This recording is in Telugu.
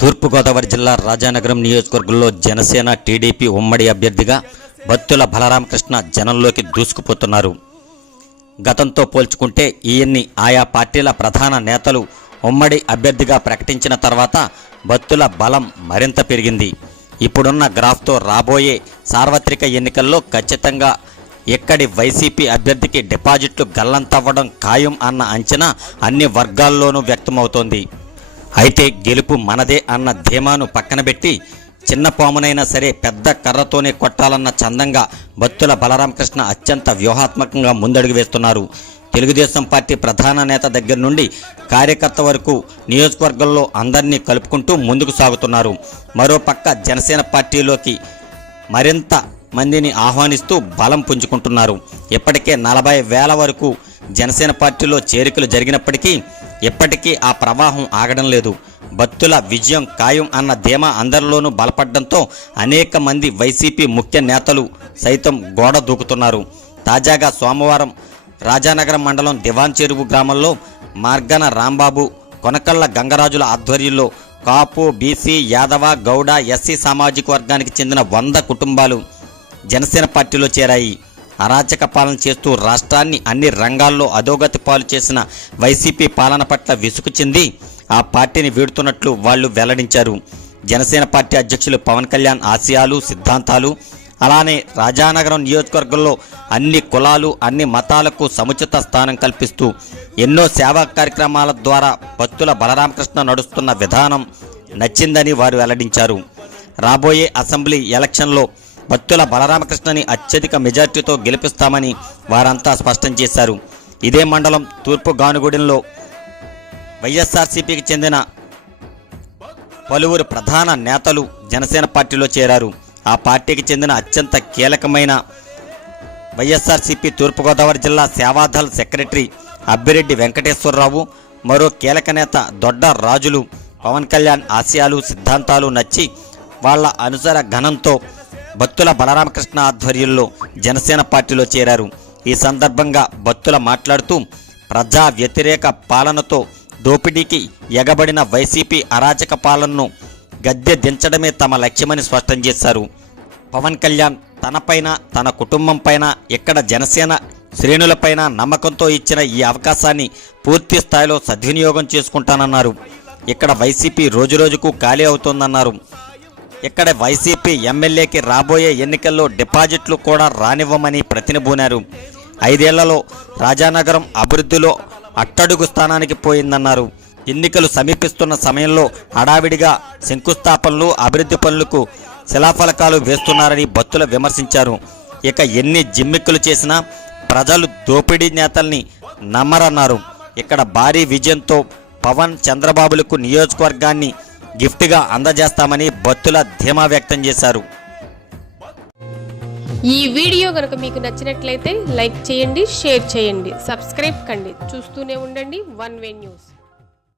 తూర్పుగోదావరి జిల్లా రాజానగరం నియోజకవర్గంలో జనసేన టీడీపీ ఉమ్మడి అభ్యర్థిగా బత్తుల బలరామకృష్ణ జనంలోకి దూసుకుపోతున్నారు. గతంతో పోల్చుకుంటే ఈయన్ని ఆయా పార్టీల ప్రధాన నేతలు ఉమ్మడి అభ్యర్థిగా ప్రకటించిన తర్వాత బత్తుల బలం మరింత పెరిగింది. ఇప్పుడున్న గ్రాఫ్తో రాబోయే సార్వత్రిక ఎన్నికల్లో ఖచ్చితంగా ఎక్కడి వైసీపీ అభ్యర్థికి డిపాజిట్లు గల్లంతవ్వడం ఖాయం అన్న అంచనా అన్ని వర్గాల్లోనూ వ్యక్తమవుతోంది. అయితే గెలుపు మనదే అన్న ధీమాను పక్కన పెట్టి చిన్న పామునైనా సరే పెద్ద కర్రతోనే కొట్టాలన్న చందంగా బత్తుల బలరామకృష్ణ అత్యంత వ్యూహాత్మకంగా ముందడుగు వేస్తున్నారు. తెలుగుదేశం పార్టీ ప్రధాన నేత దగ్గర నుండి కార్యకర్త వరకు నియోజకవర్గంలో అందరినీ కలుపుకుంటూ ముందుకు సాగుతున్నారు. మరోపక్క జనసేన పార్టీలోకి మరింత మందిని ఆహ్వానిస్తూ బలం పుంజుకుంటున్నారు. ఇప్పటికే నలభై వేల వరకు జనసేన పార్టీలో చేరికలు జరిగినప్పటికీ ఇప్పటికీ ఆ ప్రవాహం ఆగడం లేదు. భక్తుల విజయం ఖాయం అన్న ధీమా అందరిలోనూ బలపడడంతో అనేక మంది వైసీపీ ముఖ్య నేతలు సైతం గోడ దూకుతున్నారు. తాజాగా సోమవారం రాజానగరం మండలం దివాన్ చెరువు గ్రామంలో మార్గన రాంబాబు కొనకళ్ళ గంగరాజుల ఆధ్వర్యంలో కాపు బీసీ యాదవ గౌడ ఎస్సీ సామాజిక వర్గానికి చెందిన వంద కుటుంబాలు జనసేన పార్టీలో చేరాయి. అరాచక పాలన చేస్తూ రాష్ట్రాన్ని అన్ని రంగాల్లో అధోగతి పాలు చేసిన వైసీపీ పాలన పట్ల విసుగు చెంది ఆ పార్టీని వీడుతున్నట్లు వాళ్ళు వెల్లడించారు. జనసేన పార్టీ అధ్యక్షులు పవన్ కళ్యాణ్ ఆశయాలు సిద్ధాంతాలు అలానే రాజానగరం నియోజకవర్గంలో అన్ని కులాలు అన్ని మతాలకు సముచిత స్థానం కల్పిస్తూ ఎన్నో సేవా కార్యక్రమాల ద్వారా భక్తుల బలరామకృష్ణ నడుస్తున్న విధానం నచ్చిందని వారు వెల్లడించారు. రాబోయే అసెంబ్లీ ఎలక్షన్లో భక్తుల బలరామకృష్ణని అత్యధిక మెజార్టీతో గెలిపిస్తామని వారంతా స్పష్టం చేశారు. ఇదే మండలం తూర్పు గానుగూడెంలో వైఎస్ఆర్సీపీకి చెందిన పలువురు ప్రధాన నేతలు జనసేన పార్టీలో చేరారు. ఆ పార్టీకి చెందిన అత్యంత కీలకమైన వైఎస్ఆర్సీపీ తూర్పుగోదావరి జిల్లా సేవాదల్ సెక్రటరీ అబ్బిరెడ్డి వెంకటేశ్వరరావు మరో కీలక నేత దొడ్డ రాజులు పవన్ కళ్యాణ్ ఆశయాలు సిద్ధాంతాలు నచ్చి వాళ్ళ అనుసర ఘనంతో భక్తుల బలరామకృష్ణ ఆధ్వర్యంలో జనసేన పార్టీలో చేరారు. ఈ సందర్భంగా భక్తుల మాట్లాడుతూ ప్రజా వ్యతిరేక పాలనతో దోపిడీకి ఎగబడిన వైసీపీ అరాచక పాలనను గద్దె దించడమే తమ లక్ష్యమని స్పష్టం చేశారు. పవన్ కళ్యాణ్ తనపైన తన కుటుంబం పైన ఇక్కడ జనసేన శ్రేణులపైన నమ్మకంతో ఇచ్చిన ఈ అవకాశాన్ని పూర్తి స్థాయిలో సద్వినియోగం చేసుకుంటానన్నారు. ఇక్కడ వైసీపీ రోజురోజుకు ఖాళీ అవుతోందన్నారు. ఇక్కడ వైసీపీ ఎమ్మెల్యేకి రాబోయే ఎన్నికల్లో డిపాజిట్లు కూడా రానివ్వమని ప్రతినబూనారు. ఐదేళ్ళలో రాజానగరం అభివృద్ధిలో అట్టడుగు స్థానానికి పోయిందన్నారు. ఎన్నికలు సమీపిస్తున్న సమయంలో హడావిడిగా శంకుస్థాపనలు అభివృద్ధి పనులకు శిలాఫలకాలు వేస్తున్నారని భక్తులు విమర్శించారు. ఇక ఎన్ని జిమ్మిక్కులు చేసినా ప్రజలు దోపిడీ నేతల్ని నమ్మరన్నారు. ఇక్కడ భారీ విజయంతో పవన్ చంద్రబాబులకు నియోజకవర్గాన్ని గిఫ్ట్గా అందజేస్తామని భక్తుల ధీమా వ్యక్తం చేశారు. ఈ వీడియో కనుక మీకు నచ్చినట్లయితే లైక్ చేయండి షేర్ చేయండి సబ్స్క్రైబ్ కండి. చూస్తూనే ఉండండి వన్ వే న్యూస్.